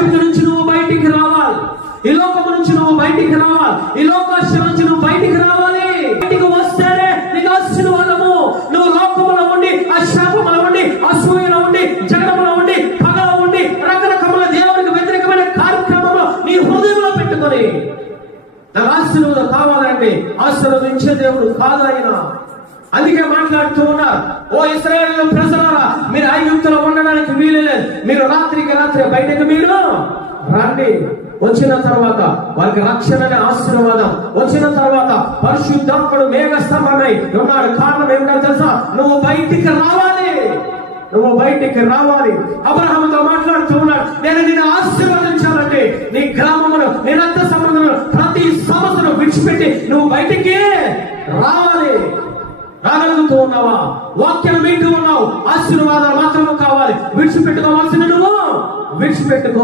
ఐగుప్తు నుంచి నువ్వు బయటికి రావాలి, ఈ లోకము నుంచి నువ్వు బయటికి రావాలి, ఈ లోకాశ నుంచి నువ్వు బయటికి రావాలి. బయటికి వస్తేనే నీకు ఆశీర్వాదము. నువ్వు లోకములో ఉండి, ఆ శాపములో ఉండి, అసూయలో ఉండి, జగడములో ఉండి, పగలో ఉండి, రకరకముల దేవునికి వ్యతిరేకమైన కార్యక్రమంలో నీ హృదయంలో పెట్టుకొని నాకు ఆశీర్వాదం కావాలంటే ఆశీర్వదించే దేవుడు కాదు ఆయన. అందుకే మాట్లాడుతూ ఉన్నారు, ఓ ఇశ్రాయేలు ప్రజలారా, మీరు ఐగుప్తులో ఉండడానికి వీలు లేదు, మీరు రాత్రికి రాత్రి బయటకు మీరు రండి. వచ్చిన తర్వాత వారికి రక్షణ అనే ఆశీర్వాదం, వచ్చిన తర్వాత పరిశుద్ధాత్ముడు మేఘ స్తంభమై ఉన్నాడు. కారణం ఏమిటో తెలుసా? నువ్వు బయటికి రావాలి, నువ్వు బయటికి రావాలి. అబ్రహాముతో మాట్లాడుతూ ఉన్నాడు, నేను నిన్ను ఆశీర్వదించాలంటే నీ గ్రామమును, నీ రక్త సంబంధమును, ప్రతి సమస్యను విడిచిపెట్టి నువ్వు బయటికి రావాలి. రాగలుగుతూ ఉన్నావా? వాక్యం వింటూ ఉన్నావు, ఆశీర్వాదాలు మాత్రమే కావాలి. విడిచిపెట్టుకోవాల్సిన నువ్వు విడిచిపెట్టుకో.